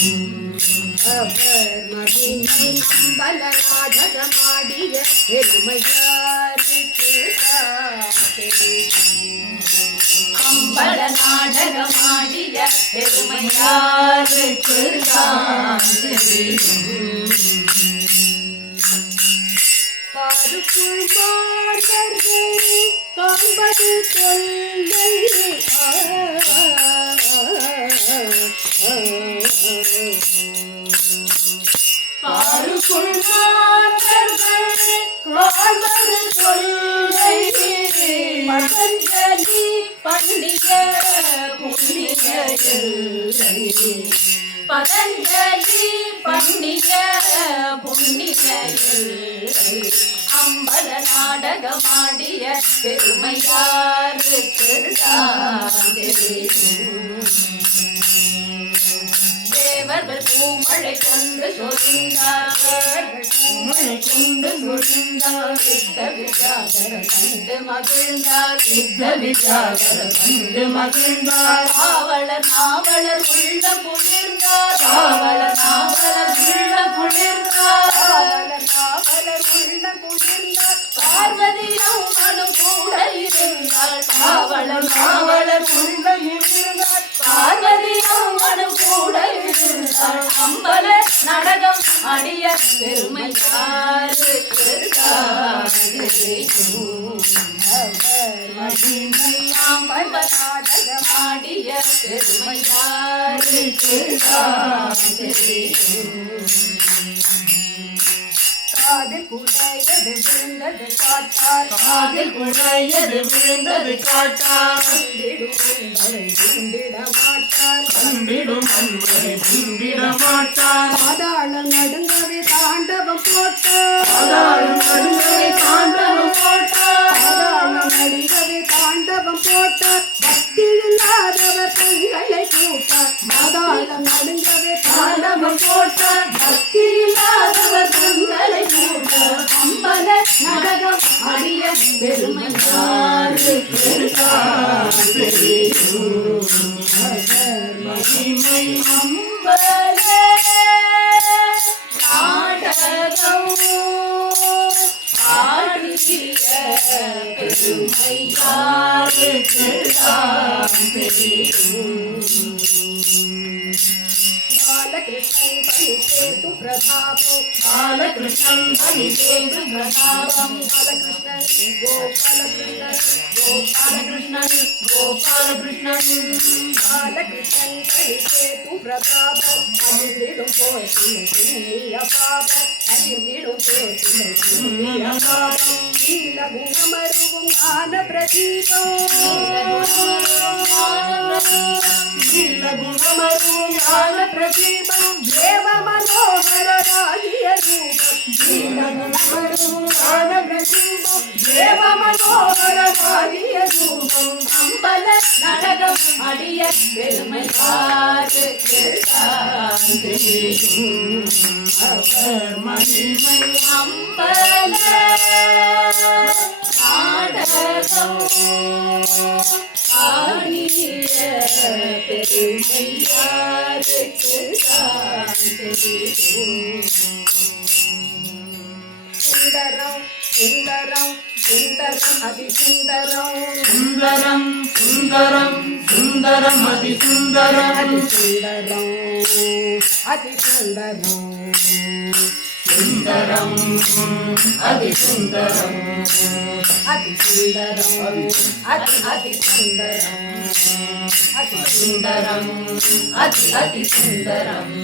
அவர் மகிமை அம்பல நாடகமாடிய பெருமையாருக்கு அம்பல நாடகமாடிய பெருமையாருக்கு பாருக்குள் மாந்தர்கள் காண்பது கொள்ளை பாருக்குள் மாந்தர்கள் காண்பது கொள்ளை பதஞ்சலி பண்டிக புண்ணிய எல்லை பதஞ்சலி பண்டிக புண்ணிய எல்லை அம்பல நாடகமாடிய பெருமையாருக்கு தேவர்கள் பூமழை கொண்டு சொரிந்தார்கள் பூமழை கொண்டு சொரிந்தார் சித்த விஜாகர கண்டு மகிழ்ந்தார் சித்த விஜாகர கண்டு மகிழ்ந்தார் ஆவலர் நாவலர் உள்ள குளிர்ந்தார் ஆவலர் நாவலர் உள்ள குளிர்ந்தார் ஆவலர் நாவலர் உள்ள குளிர்ந்தார் பார்வதியும் மனம் கூட இருந்தாள் ஆவலர் நாவலர் உள்ள இருந்தார் பார்வதியும் மனம் கூட இருந்தாள் அம்பல நடகம் அடிய பெருமையாருக்கு மகிமை அம்பல நாடகமாடிய பெருமையாருக்கு காதில் குழையது விழுந்தது காட்டார் காதில் குழையது விழுந்தது காட்டார் கண்டிடும் என்பதை விரும்பிட மாட்டார் கண்டிடும் அன்பரை விரும்பிட மாட்டார் பாதாளம் நடுங்கவே தாண்டவம் போட்டார் பாதாளம் நடுங்கவே தாண்டவம் போட்டார் பாதாளம் நடுங்கவே தாண்டவம் போட்டார் பக்தி இல்லாதவர் கைகளை கூட்டார் பாதாளம் நடுங்கவே தாண்டவம் போட்டார் பக்தி இல்லாதவர் தங்களை கூட்டார் அம்பல நடகம் அடிய பெருமையாருக்கு மகிமை அம்பல நாடகம் ஆடிய பெருமையாருக்கு பாலகிருஷ்ணன் பலிதேது பிரதாபம் பாலகிருஷ்ணன் பலிதேது பிரதாபம் பாலகிருஷ்ணன் கோபாலகிருஷ்ணன் கோபாலகிருஷ்ணன் கோபாலகிருஷ்ணன் பாலகிருஷ்ணன் பலிதேது பிரதாபம் அதிர்ந்திடும் போற்றின புண்ணிய பாபம் அதிர்ந்திடும் போற்றின புண்ணிய பாபம் நீல குணமருவும் ஞான பிரதீபம் நீல குணமருவும் ஞான பிரதீபம் தேவ மனோகர ராகிய ரூபம் நீல குணமருவும் ஞான பிரதீபம் தேவ மனோகர ராகிய ரூபம் அம்பல நடகம் அடிய பெருமையாருக்கு அவர் மகிமை அம்பல நாடகம் ஆடிய பெருமையாருக்கு சுந்தரம் சுந்தரம் சுந்தரம் அதிசுந்தரம் சுந்தரம் சுந்தரம் சுந்தரம் அதிசுந்தரம் சுந்தரம் அதிசுந்தரம் சுந்தரம் அதிசுந்தரம் அதிசுந்தரம் அதிசுந்தரம் அதிசுந்தரம் அதிசுந்தரம்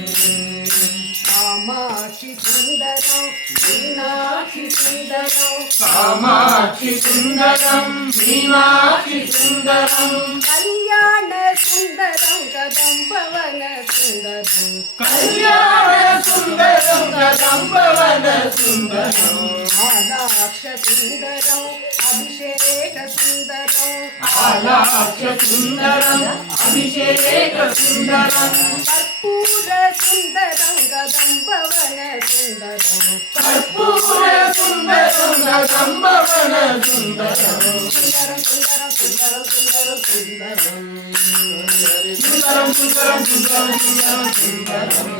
காமாட்சி சுந்தரம் மீனாட்சி சுந்தரம் காமாட்சி சுந்தரம் மீனாட்சி சுந்தரம் கல்யாண சுந்தரம் கதம்பவன சுந்தரம் கல்யாண சுந்தரம் கதம்பவன சுந்தரம் ஆலாட்ச சுந்தரம் அபிஷேக சுந்தரம் ஆலாட்ச சுந்தரம் அபிஷேக சுந்தரம் கற்பூர சுந்தரம் கதம்பவன சுந்தரம் கற்பூர சுந்தரம் கதம்பவன சுந்தரம் சுந்தரம் சுந்தரம் சுந்தரம் சுந்தரம் சுந்தரம் சுந்தரம் சுந்தரம் சுந்தரம் சுந்தரம் சுந்தரம் சுந்தரம்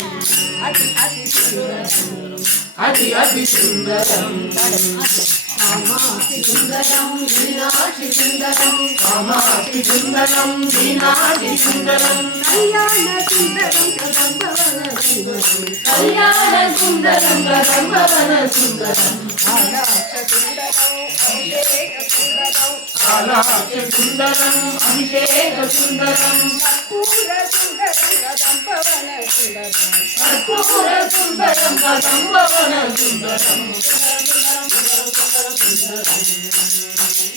அதி அதி சுந்தரம் அதி அதி சுந்தரம் காமாட்சி சுந்தரம் மீனாட்சி சுந்தரம் காமாட்சி சுந்தரம் மீனாட்சி சுந்தரம் கல்யாண சுந்தரம் கதம்பவன சுந்தரம் கல்யாண சுந்தரம் கதம்பவன சுந்தரம் ஆலாட்ச சுந்தரம் அபிஷேக சுந்தரம் ஆலாட்ச சுந்தரம் அபிஷேக சுந்தரம் கற்பூர சுந்தரம் கதம்பவன சுந்தரம் கற்பூர சுந்தரம் கதம்பவன சுந்தரம்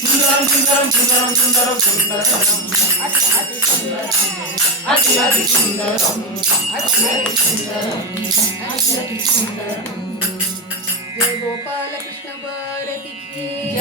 சுந்தரம் சுந்தரம் சுந்தரம் சுந்தரம் சுந்தரம் அதி அதி சுந்தரம் அதி அதி சுந்தரம் அதி அதி சுந்தரம் அதி அதி சுந்தரம் ஜெய கோபால கிருஷ்ண பாரதி ஜெய